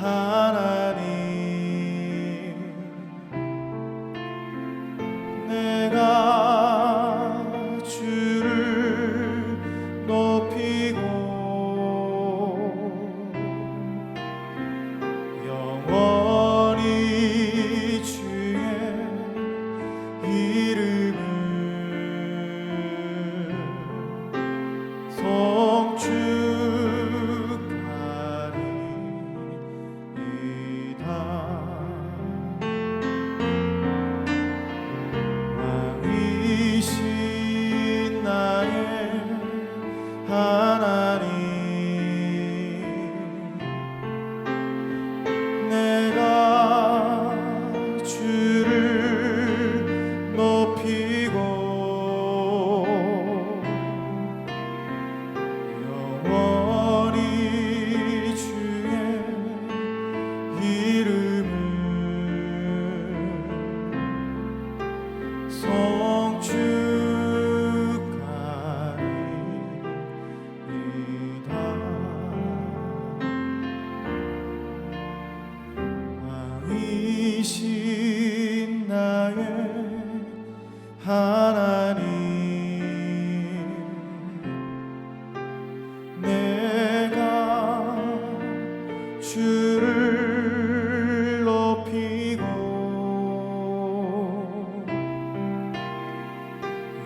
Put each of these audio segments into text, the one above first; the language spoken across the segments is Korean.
하나님, 내가 주를 높이고 영원히 주의 이름을 송축하리이다. 왕이신 나의 하나님, 내가 주를 높이고 영원히 주의 이름을 송축하리이다. 왕이신 나의 하나님, 내가 주를 높이고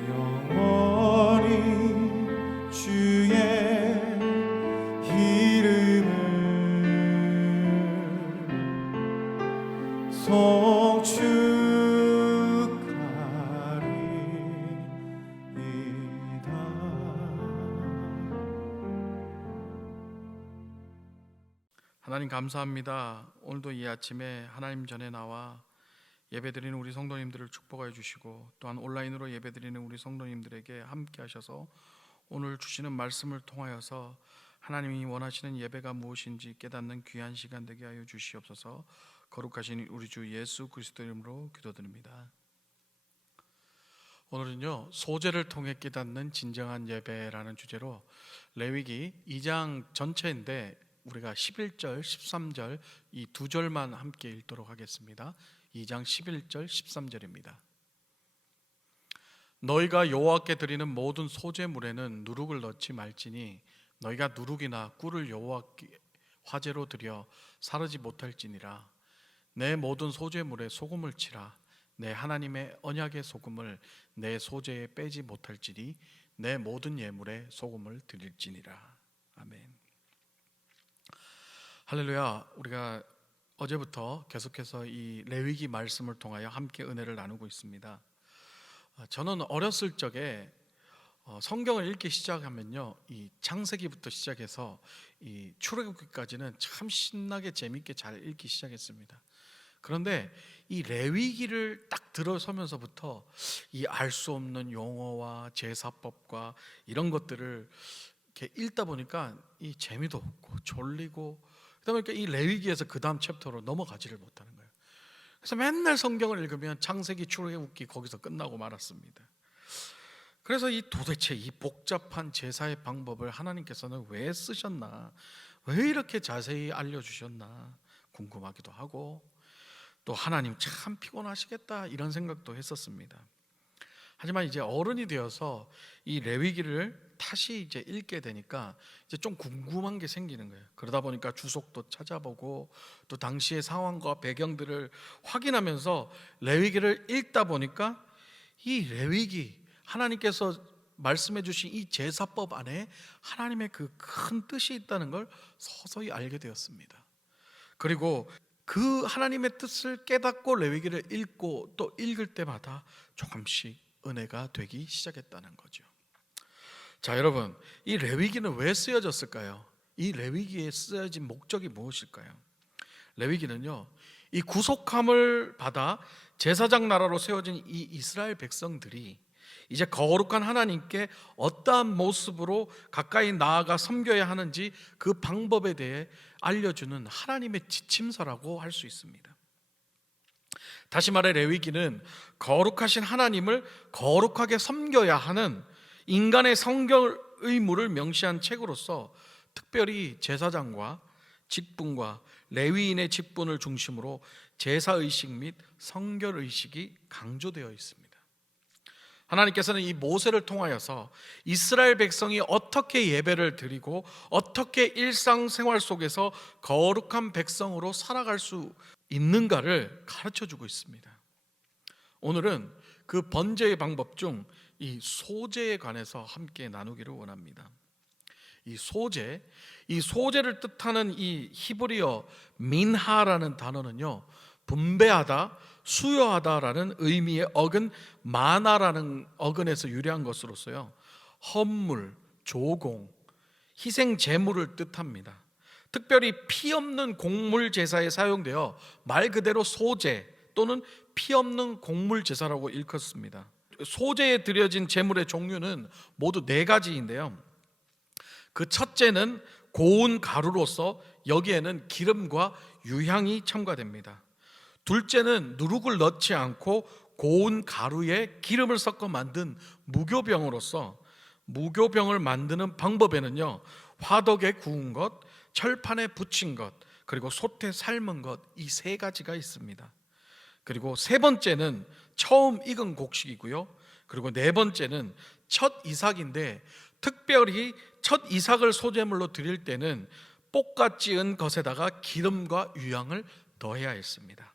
영원히 주의 이름을 송축하리이다. 하나님 감사합니다. 오늘도 이 아침에 하나님 전에 나와 예배드리는 우리 성도님들을 축복하여 주시고, 또한 온라인으로 예배드리는 우리 성도님들에게 함께 하셔서 오늘 주시는 말씀을 통하여서 하나님이 원하시는 예배가 무엇인지 깨닫는 귀한 시간 되게 하여 주시옵소서. 거룩하신 우리 주 예수 그리스도 이름으로 기도드립니다. 오늘은요, 소제를 통해 깨닫는 진정한 예배라는 주제로 레위기 2장 전체인데 우리가 11절, 13절 이 두 절만 함께 읽도록 하겠습니다. 2장 11절, 13절입니다. 너희가 여호와께 드리는 모든 소제물에는 누룩을 넣지 말지니 너희가 누룩이나 꿀을 여호와께 화제로 드려 사르지 못할지니라. 내 모든 소제물에 소금을 치라. 내 하나님의 언약의 소금을 내 소제에 빼지 못할지니 내 모든 예물에 소금을 드릴지니라. 아멘. 할렐루야. 우리가 어제부터 계속해서 이 레위기 말씀을 통하여 함께 은혜를 나누고 있습니다. 저는 어렸을 적에 성경을 읽기 시작하면요, 이 창세기부터 시작해서 이 출애굽기까지는 참 신나게 재밌게 잘 읽기 시작했습니다. 그런데 이 레위기를 딱 들어서면서부터 이 알 수 없는 용어와 제사법과 이런 것들을 이렇게 읽다 보니까 이 재미도 없고 졸리고, 그러다 보니까 이 레위기에서 그 다음 챕터로 넘어가지를 못하는 거예요. 그래서 맨날 성경을 읽으면 창세기, 출애굽기 거기서 끝나고 말았습니다. 그래서 이 도대체 이 복잡한 제사의 방법을 하나님께서는 왜 쓰셨나, 왜 이렇게 자세히 알려주셨나 궁금하기도 하고, 또 하나님 참 피곤하시겠다 이런 생각도 했었습니다. 하지만 이제 어른이 되어서 이 레위기를 다시 이제 읽게 되니까 이제 좀 궁금한 게 생기는 거예요. 그러다 보니까 주석도 찾아보고 또 당시의 상황과 배경들을 확인하면서 레위기를 읽다 보니까 이 레위기, 하나님께서 말씀해 주신 이 제사법 안에 하나님의 그 큰 뜻이 있다는 걸 서서히 알게 되었습니다. 그리고 그 하나님의 뜻을 깨닫고 레위기를 읽고 또 읽을 때마다 조금씩 은혜가 되기 시작했다는 거죠. 자, 여러분, 이 레위기는 왜 쓰여졌을까요? 이 레위기에 쓰여진 목적이 무엇일까요? 레위기는요, 이 구속함을 받아 제사장 나라로 세워진 이 이스라엘 백성들이 이제 거룩한 하나님께 어떠한 모습으로 가까이 나아가 섬겨야 하는지 그 방법에 대해 알려주는 하나님의 지침서라고 할 수 있습니다. 다시 말해 레위기는 거룩하신 하나님을 거룩하게 섬겨야 하는 인간의 성결 의무를 명시한 책으로서 특별히 제사장과 직분과 레위인의 직분을 중심으로 제사의식 및 성결의식이 강조되어 있습니다. 하나님께서는 이 모세를 통하여서 이스라엘 백성이 어떻게 예배를 드리고 어떻게 일상생활 속에서 거룩한 백성으로 살아갈 수 있는가를 가르쳐주고 있습니다. 오늘은 그 번제의 방법 중 이 소제에 관해서 함께 나누기를 원합니다. 이 소제를 뜻하는 이 히브리어 민하라는 단어는요, 분배하다, 수여하다라는 의미의 어근 마나라는 어근에서 유래한 것으로서요, 헌물, 조공, 희생 제물을 뜻합니다. 특별히 피 없는 곡물 제사에 사용되어 말 그대로 소제 또는 피 없는 곡물 제사라고 일컫습니다. 소제에 드려진 제물의 종류는 모두 4가지인데요, 그 첫째는 고운 가루로서 여기에는 기름과 유향이 첨가됩니다. 둘째는 누룩을 넣지 않고 고운 가루에 기름을 섞어 만든 무교병으로서, 무교병을 만드는 방법에는요, 화덕에 구운 것, 철판에 붙인 것, 그리고 솥에 삶은 것, 이 3가지가 있습니다. 그리고 3번째는 처음 익은 곡식이고요, 그리고 4번째는 첫 이삭인데, 특별히 첫 이삭을 소제물로 드릴 때는 볶아 찌은 것에다가 기름과 유향을 더해야 했습니다.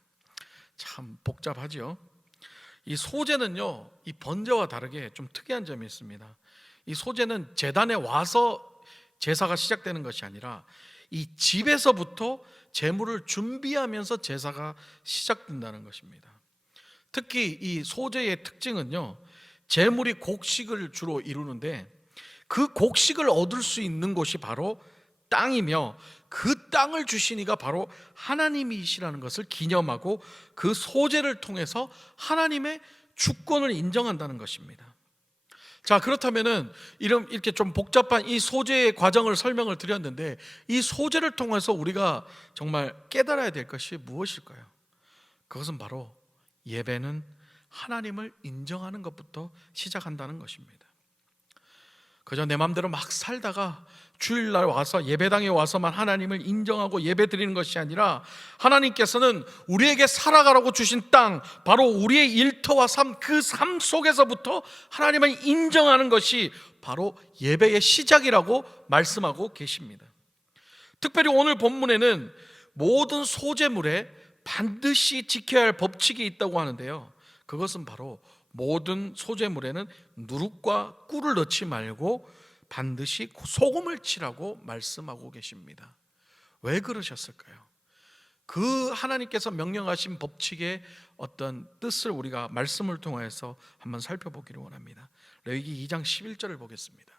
참 복잡하죠. 이 소제는요, 이 번제와 다르게 좀 특이한 점이 있습니다. 이 소제는 제단에 와서 제사가 시작되는 것이 아니라 이 집에서부터 제물을 준비하면서 제사가 시작된다는 것입니다. 특히 이 소제의 특징은요, 제물이 곡식을 주로 이루는데 그 곡식을 얻을 수 있는 곳이 바로 땅이며, 그 땅을 주신 이가 바로 하나님이시라는 것을 기념하고 그 소제를 통해서 하나님의 주권을 인정한다는 것입니다. 자, 그렇다면은 이렇게 좀 복잡한 이 소제의 과정을 설명을 드렸는데, 이 소제를 통해서 우리가 정말 깨달아야 될 것이 무엇일까요? 그것은 바로 예배는 하나님을 인정하는 것부터 시작한다는 것입니다. 그저 내 마음대로 막 살다가 주일날 와서 예배당에 와서만 하나님을 인정하고 예배 드리는 것이 아니라, 하나님께서는 우리에게 살아가라고 주신 땅, 바로 우리의 일터와 삶, 그 삶 속에서부터 하나님을 인정하는 것이 바로 예배의 시작이라고 말씀하고 계십니다. 특별히 오늘 본문에는 모든 소제물에 반드시 지켜야 할 법칙이 있다고 하는데요, 그것은 바로 모든 소제물에는 누룩과 꿀을 넣지 말고 반드시 소금을 치라고 말씀하고 계십니다. 왜 그러셨을까요? 그 하나님께서 명령하신 법칙의 어떤 뜻을 우리가 말씀을 통해서 한번 살펴보기를 원합니다. 레위기 2장 11절을 보겠습니다.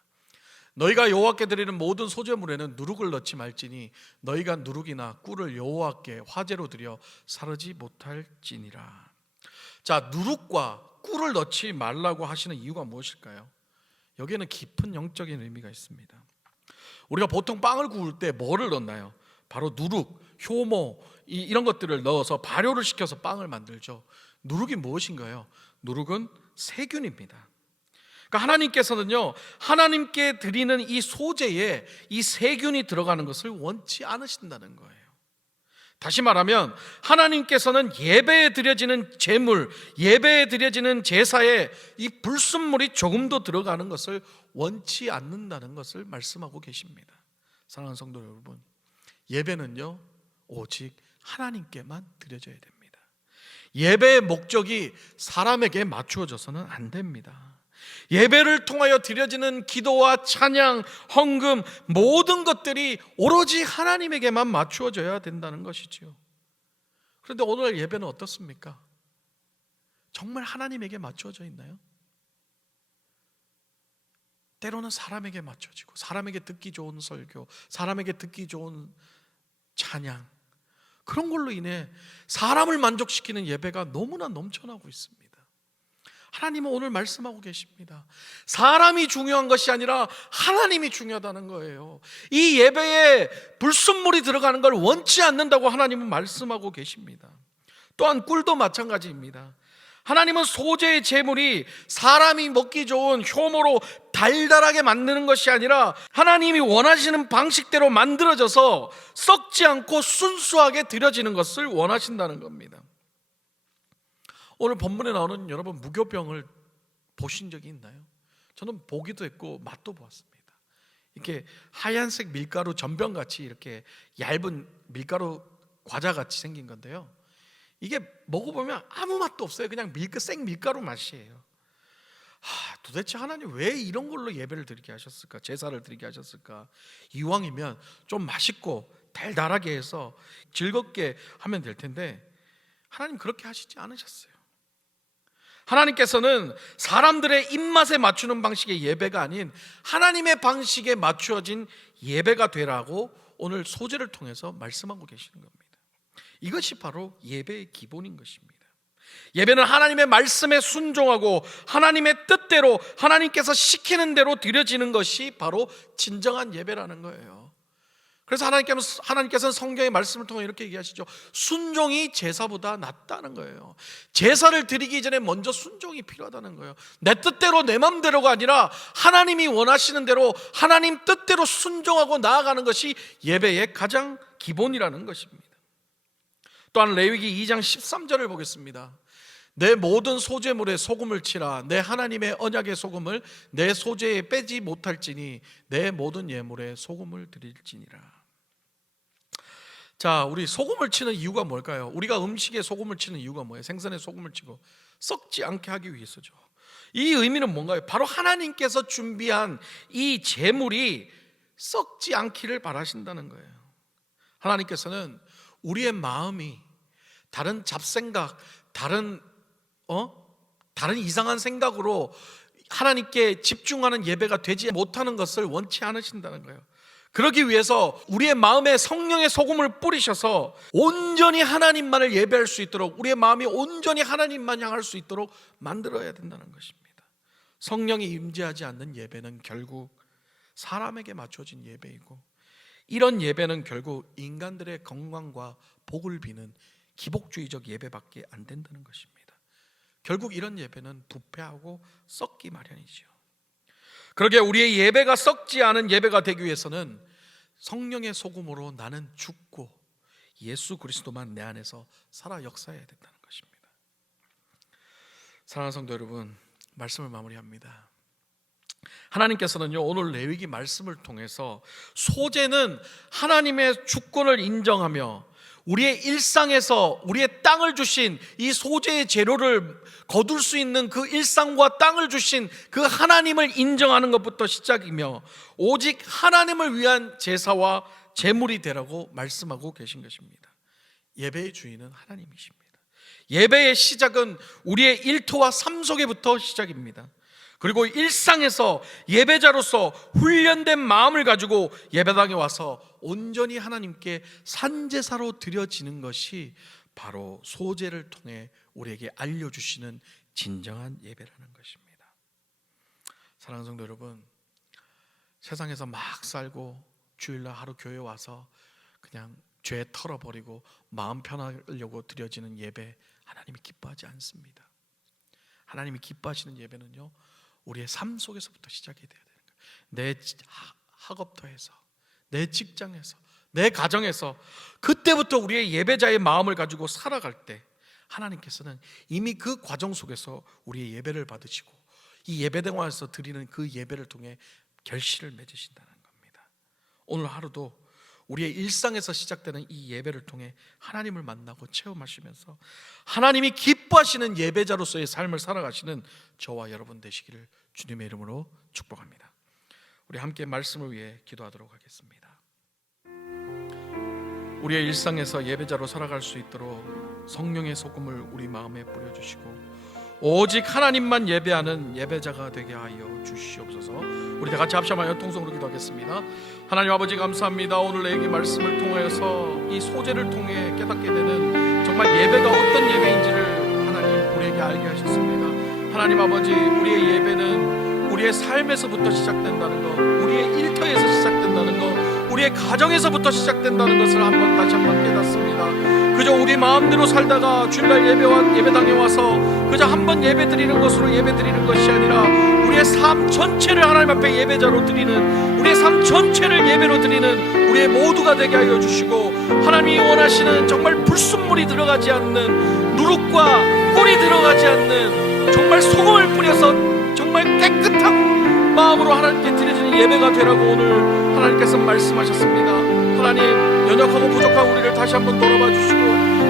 너희가 여호와께 드리는 모든 소제물에는 누룩을 넣지 말지니 너희가 누룩이나 꿀을 여호와께 화제로 드려 사르지 못할지니라. 자, 누룩과 꿀을 넣지 말라고 하시는 이유가 무엇일까요? 여기에는 깊은 영적인 의미가 있습니다. 우리가 보통 빵을 구울 때 뭐를 넣나요? 바로 누룩, 효모 이런 것들을 넣어서 발효를 시켜서 빵을 만들죠. 누룩이 무엇인가요? 누룩은 세균입니다. 그러니까 하나님께서는요, 하나님께 드리는 이 소제에 이 세균이 들어가는 것을 원치 않으신다는 거예요. 다시 말하면 하나님께서는 예배에 드려지는 제물, 예배에 드려지는 제사에 이 불순물이 조금도 들어가는 것을 원치 않는다는 것을 말씀하고 계십니다. 사랑하는 성도 여러분, 예배는요 오직 하나님께만 드려져야 됩니다. 예배의 목적이 사람에게 맞추어져서는 안 됩니다. 예배를 통하여 드려지는 기도와 찬양, 헌금, 모든 것들이 오로지 하나님에게만 맞추어져야 된다는 것이지요. 그런데 오늘 예배는 어떻습니까? 정말 하나님에게 맞추어져 있나요? 때로는 사람에게 맞춰지고, 사람에게 듣기 좋은 설교, 사람에게 듣기 좋은 찬양, 그런 걸로 인해 사람을 만족시키는 예배가 너무나 넘쳐나고 있습니다. 하나님은 오늘 말씀하고 계십니다. 사람이 중요한 것이 아니라 하나님이 중요하다는 거예요. 이 예배에 불순물이 들어가는 걸 원치 않는다고 하나님은 말씀하고 계십니다. 또한 꿀도 마찬가지입니다. 하나님은 소재의 제물이 사람이 먹기 좋은 효모로 달달하게 만드는 것이 아니라 하나님이 원하시는 방식대로 만들어져서 썩지 않고 순수하게 드려지는 것을 원하신다는 겁니다. 오늘 본문에 나오는 여러분 무교병을 보신 적이 있나요? 저는 보기도 했고 맛도 보았습니다. 이렇게 하얀색 밀가루 전병같이 이렇게 얇은 밀가루 과자같이 생긴 건데요, 이게 먹어보면 아무 맛도 없어요. 그냥 생 밀가루 맛이에요. 도대체 하나님 왜 이런 걸로 예배를 드리게 하셨을까? 제사를 드리게 하셨을까? 이왕이면 좀 맛있고 달달하게 해서 즐겁게 하면 될 텐데 하나님 그렇게 하시지 않으셨어요. 하나님께서는 사람들의 입맛에 맞추는 방식의 예배가 아닌 하나님의 방식에 맞추어진 예배가 되라고 오늘 소재를 통해서 말씀하고 계시는 겁니다. 이것이 바로 예배의 기본인 것입니다. 예배는 하나님의 말씀에 순종하고 하나님의 뜻대로 하나님께서 시키는 대로 드려지는 것이 바로 진정한 예배라는 거예요. 그래서 하나님께서는 성경의 말씀을 통해 이렇게 얘기하시죠. 순종이 제사보다 낫다는 거예요. 제사를 드리기 전에 먼저 순종이 필요하다는 거예요. 내 뜻대로 내 맘대로가 아니라 하나님이 원하시는 대로 하나님 뜻대로 순종하고 나아가는 것이 예배의 가장 기본이라는 것입니다. 또한 레위기 2장 13절을 보겠습니다. 내 모든 소재물에 소금을 치라. 내 하나님의 언약의 소금을 내 소재에 빼지 못할지니 내 모든 예물에 소금을 드릴지니라. 자, 우리 소금을 치는 이유가 뭘까요? 우리가 음식에 소금을 치는 이유가 뭐예요? 생선에 소금을 치고 썩지 않게 하기 위해서죠. 이 의미는 뭔가요? 바로 하나님께서 준비한 이 제물이 썩지 않기를 바라신다는 거예요. 하나님께서는 우리의 마음이 다른 잡생각, 다른 이상한 생각으로 하나님께 집중하는 예배가 되지 못하는 것을 원치 않으신다는 거예요. 그러기 위해서 우리의 마음에 성령의 소금을 뿌리셔서 온전히 하나님만을 예배할 수 있도록, 우리의 마음이 온전히 하나님만 향할 수 있도록 만들어야 된다는 것입니다. 성령이 임재하지 않는 예배는 결국 사람에게 맞춰진 예배이고, 이런 예배는 결국 인간들의 건강과 복을 비는 기복주의적 예배밖에 안 된다는 것입니다. 결국 이런 예배는 부패하고 썩기 마련이죠. 그러게 우리의 예배가 썩지 않은 예배가 되기 위해서는 성령의 소금으로 나는 죽고 예수 그리스도만 내 안에서 살아 역사해야 된다는 것입니다. 사랑하는 성도 여러분, 말씀을 마무리합니다. 하나님께서는요, 오늘 레위기 말씀을 통해서 소재는 하나님의 주권을 인정하며 우리의 일상에서 우리의 땅을 주신 이 소재의 재료를 거둘 수 있는 그 일상과 땅을 주신 그 하나님을 인정하는 것부터 시작이며 오직 하나님을 위한 제사와 제물이 되라고 말씀하고 계신 것입니다. 예배의 주인은 하나님이십니다. 예배의 시작은 우리의 일터와 삶 속에부터 시작입니다. 그리고 일상에서 예배자로서 훈련된 마음을 가지고 예배당에 와서 온전히 하나님께 산제사로 드려지는 것이 바로 소재를 통해 우리에게 알려주시는 진정한 예배라는 것입니다. 사랑하는 성도 여러분, 세상에서 막 살고 주일날 하루 교회 와서 그냥 죄 털어버리고 마음 편하려고 드려지는 예배, 하나님이 기뻐하지 않습니다. 하나님이 기뻐하시는 예배는요, 우리의 삶 속에서부터 시작이 돼야 되는 거예요. 내 학업터에서, 내 직장에서, 내 가정에서, 그때부터 우리의 예배자의 마음을 가지고 살아갈 때 하나님께서는 이미 그 과정 속에서 우리의 예배를 받으시고 이 예배당에서 드리는 그 예배를 통해 결실을 맺으신다는 겁니다. 오늘 하루도 우리의 일상에서 시작되는 이 예배를 통해 하나님을 만나고 체험하시면서 하나님이 기뻐하시는 예배자로서의 삶을 살아가시는 저와 여러분 되시기를 주님의 이름으로 축복합니다. 우리 함께 말씀을 위해 기도하도록 하겠습니다. 우리의 일상에서 예배자로 살아갈 수 있도록 성령의 소금을 우리 마음에 뿌려주시고 오직 하나님만 예배하는 예배자가 되게 하여 주시옵소서. 우리 다 같이 합심하여 통성으로 기도하겠습니다. 하나님 아버지, 감사합니다. 오늘 내게 말씀을 통하여서 이 소재를 통해 깨닫게 되는 정말 예배가 어떤 예배인지를 하나님 우리에게 알게 하셨습니다. 하나님 아버지, 우리의 예배는 우리의 삶에서부터 시작된다는 것, 우리의 일터에서 시작된다는 것, 우리의 가정에서부터 시작된다는 것을 다시 한번 깨닫습니다. 그저 우리 마음대로 살다가 주일날 예배당에 와서 그저 한번 예배 드리는 것으로 예배 드리는 것이 아니라 우리의 삶 전체를 하나님 앞에 예배자로 드리는, 우리의 삶 전체를 예배로 드리는 우리의 모두가 되게 하여 주시고, 하나님이 원하시는 정말 불순물이 들어가지 않는, 누룩과 꿀이 들어가지 않는, 정말 소금을 뿌려서 정말 깨끗한 마음으로 하나님께 드려지는 예배가 되라고 오늘 하나님께서 말씀하셨습니다. 하나님, 연약하고 부족한 우리를 다시 한번 돌아봐 주시고,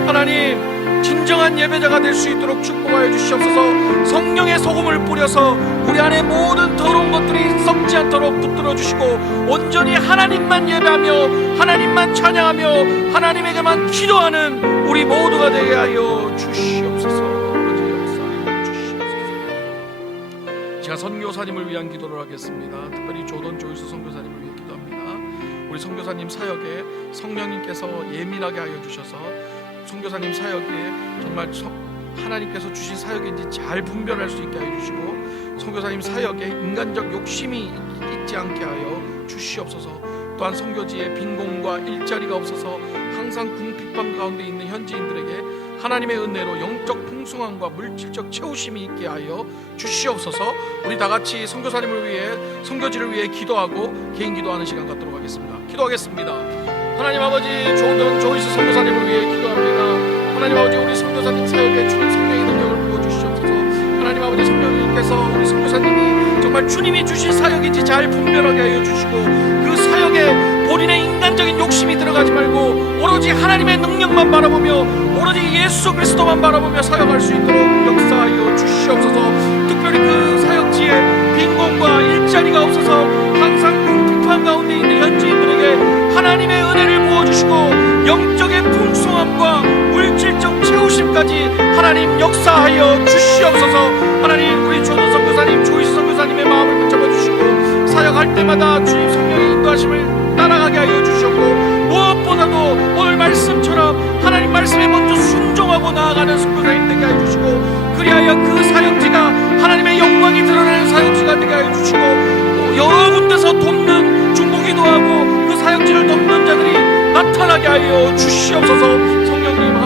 하나님 진정한 예배자가 될 수 있도록 축복하여 주시옵소서. 성령의 소금을 뿌려서 우리 안에 모든 더러운 것들이 썩지 않도록 붙들어 주시고, 온전히 하나님만 예배하며 하나님만 찬양하며 하나님에게만 기도하는 우리 모두가 되게 하여 주시옵소서. 아버지 역사하여 주시옵소서. 제가 선교사님을 위한 기도를 하겠습니다. 특별히 조던 조이스 선교사님을 위해 기도합니다. 우리 선교사님 사역에 성령님께서 예민하게 하여 주셔서 선교사님 사역에 정말 하나님께서 주신 사역인지 잘 분별할 수 있게 하여 주시고, 선교사님 사역에 인간적 욕심이 있지 않게 하여 주시옵소서. 또한 선교지에 빈곤과 일자리가 없어서 항상 궁핍한 가운데 있는 현지인들에게 하나님의 은혜로 영적 풍성함과 물질적 채우심이 있게 하여 주시옵소서. 우리 다 같이 선교사님을 위해, 선교지를 위해 기도하고 개인 기도하는 시간 갖도록 하겠습니다. 기도하겠습니다. 하나님 아버지, 조던 조이스 선교사님을 위해 기도합니다. 하나님 아버지, 우리 선교사님 사역에 주님 성령의 능력을 부어주시옵소서. 하나님 아버지, 성령님께서 우리 선교사님이 정말 주님이 주신 사역인지 잘 분별하게 하여 주시고, 그 사역에 본인의 인간적인 욕심이 들어가지 말고 오로지 하나님의 능력만 바라보며 오로지 예수 그리스도만 바라보며 사역할 수 있도록 역사하여 주시옵소서. 특별히 그 사역지에 빈곤과 일자리가 없어서 항상 궁핍한 가운데 있는 현지인들에게 하나님의 은혜를 부어주시고, 영적인 풍성함과 물질적 채우심까지 하나님 역사하여 주시옵소서. 하나님, 우리 조던 선교사님, 조이스 선교사님의 마음을 붙잡아 주시고, 사역할 때마다 주님 성령의 인도하심을 따라가게 하여 주셨고, 무엇보다도 오늘 말씀처럼 하나님 말씀에 먼저 순종하고 나아가는 선교사님 되게 하여 주시고, 그리하여 그 사역지가 하나님의 영광이 드러나는 사역지가 되게 하여 주시고, 여러 군데서 돕는, 중보기도 하고 그 사역지를 돕는 자들이 나타나게 하여 주시옵소서. 성령님